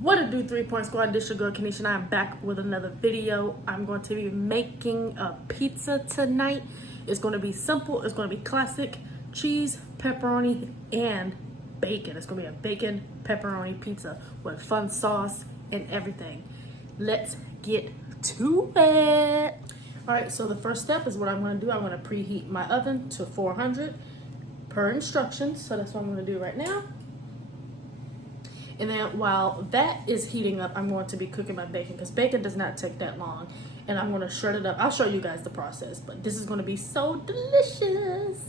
What it do, 3-Point Squad? This your girl Kanisha, and I'm back with another video. I'm going to be making a pizza tonight. It's going to be simple. It's going to be classic: cheese, pepperoni, and bacon. It's going to be a bacon pepperoni pizza with fun sauce and everything. Let's get to it. All right, so the first step is what I'm going to do. I'm going to preheat my oven to 400 per instructions. So that's what I'm going to do right now. And then while that is heating up, I'm going to be cooking my bacon, because bacon does not take that long. And I'm going to shred it up. I'll show you guys the process, but this is going to be so delicious.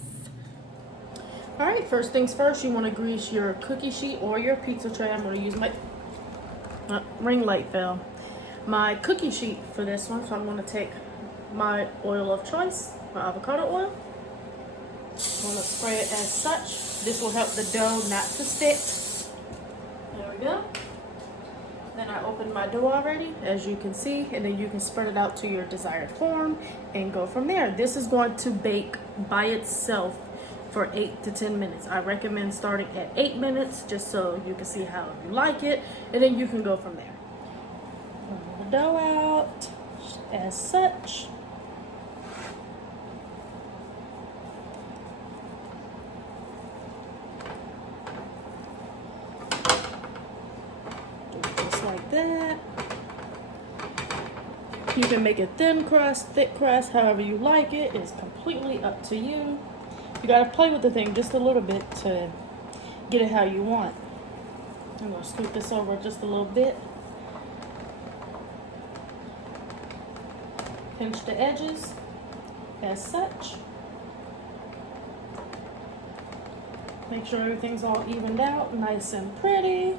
All right, first things first, you want to grease your cookie sheet or your pizza tray. I'm going to use my ring light fell. My cookie sheet for this one, so I'm going to take my oil of choice, my avocado oil. I'm going to spray it as such. This will help the dough not to stick. There we go. Then I opened my dough already, as you can see, and then you can spread it out to your desired form and go from there. This is going to bake by itself for 8 to 10 minutes. I recommend starting at 8 minutes just so you can see how you like it, and then you can go from there. Roll the dough out as such. Like that. You can make it thin crust, thick crust, however you like it. It's completely up to you. You gotta play with the thing just a little bit to get it how you want. I'm gonna scoot this over just a little bit. Pinch the edges as such. Make sure everything's all evened out, nice and pretty.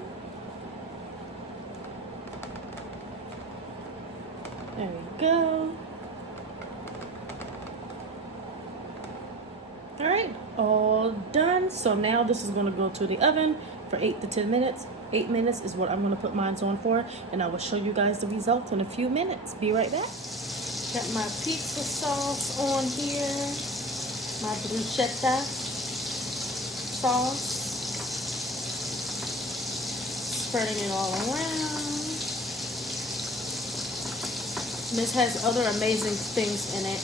There we go. All right, all done. So now this is going to go to the oven for 8 to 10 minutes. 8 minutes is what I'm going to put mine on for, and I will show you guys the results in a few minutes. Be right back. Got my pizza sauce on here, my bruschetta sauce. Spreading it all around. This has other amazing things in it.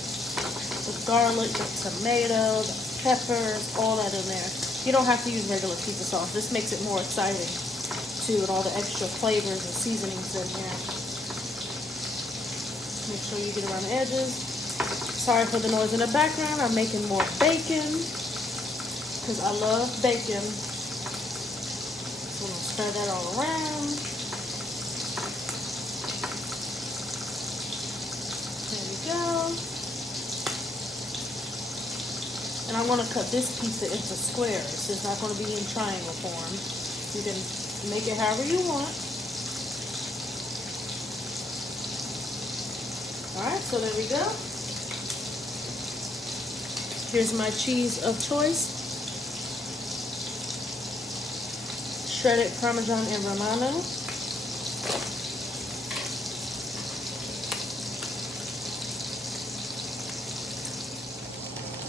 The garlic, the tomato, the peppers, all that in there. You don't have to use regular pizza sauce. This makes it more exciting too, with all the extra flavors and seasonings in here. Make sure you get around the edges. Sorry for the noise in the background. I'm making more bacon because I love bacon. So I'm gonna spread that all around. And I'm going to cut this pizza into squares. It's not going to be in triangle form. You can make it however you want. Alright, so there we go. Here's my cheese of choice. Shredded Parmesan and Romano.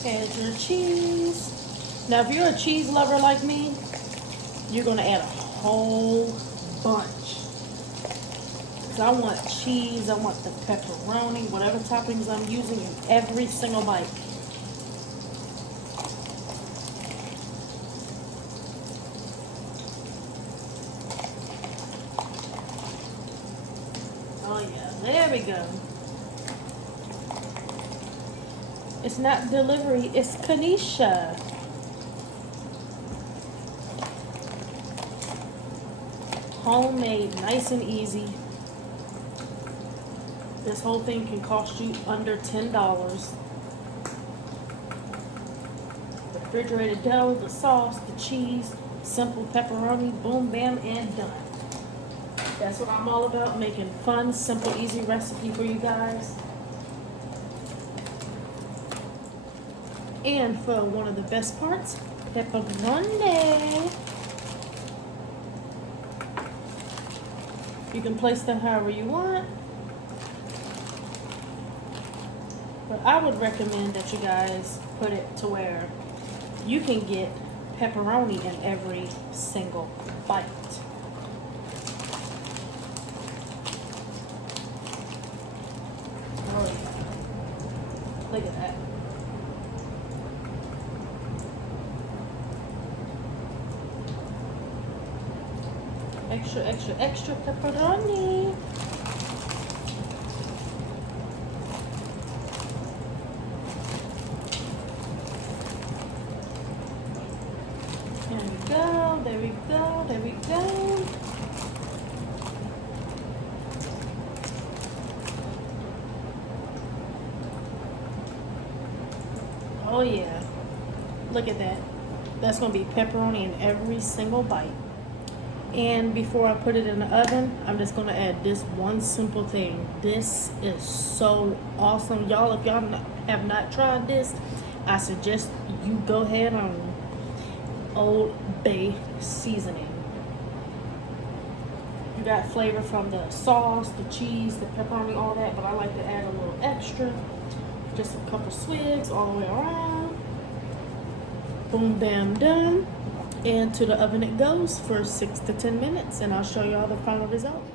Add your cheese. Now, if you're a cheese lover like me, you're going to add a whole bunch. So I want cheese, I want the pepperoni, whatever toppings I'm using in every single bite. Oh yeah, there we go. It's not delivery, it's Kanisha. Homemade, nice and easy. This whole thing can cost you under $10. Refrigerated dough, the sauce, the cheese, simple pepperoni, boom, bam, and done. That's what I'm all about, making fun, simple, easy recipe for you guys. And for one of the best parts, pepperoni. You can place them however you want. But I would recommend that you guys put it to where you can get pepperoni in every single bite. Extra, extra, extra pepperoni. There we go, there we go, there we go. Oh yeah, look at that. That's gonna be pepperoni in every single bite. And before I put it in the oven, I'm just gonna add this one simple thing. This is so awesome. Y'all, if y'all have not tried this, I suggest you go ahead on Old Bay seasoning. You got flavor from the sauce, the cheese, the pepperoni, all that, but I like to add a little extra. Just a couple swigs all the way around. Boom, bam, done. And to the oven it goes for 6 to 10 minutes, and I'll show you all the final results.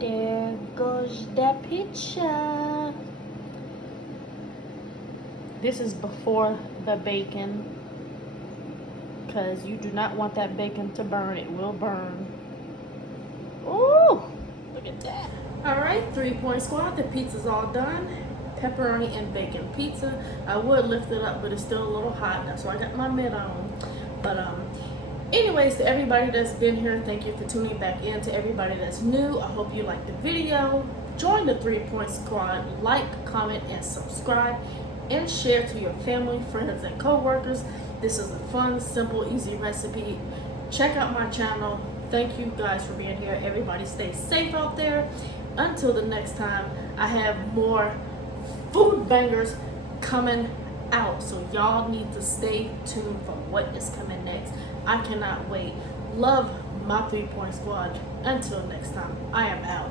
There goes that picture. This is before the bacon, because you do not want that bacon to burn. It will burn. Ooh, look at that. All right, 3-point squad. The pizza's all done. Pepperoni and bacon pizza. I would lift it up, but it's still a little hot. That's why I got my mitt on. But anyways, to everybody that's been here, thank you for tuning back in. To everybody that's new, I hope you liked the video. Join the 3-point squad. Like, comment, and subscribe, and share to your family, friends, and co-workers. This is a fun, simple, easy recipe. Check out my channel. Thank you guys for being here. Everybody stay safe out there. Until the next time, I have more food bangers coming out, so y'all need to stay tuned for what is coming next. I cannot wait. Love my 3-point squad. Until next time, I am out.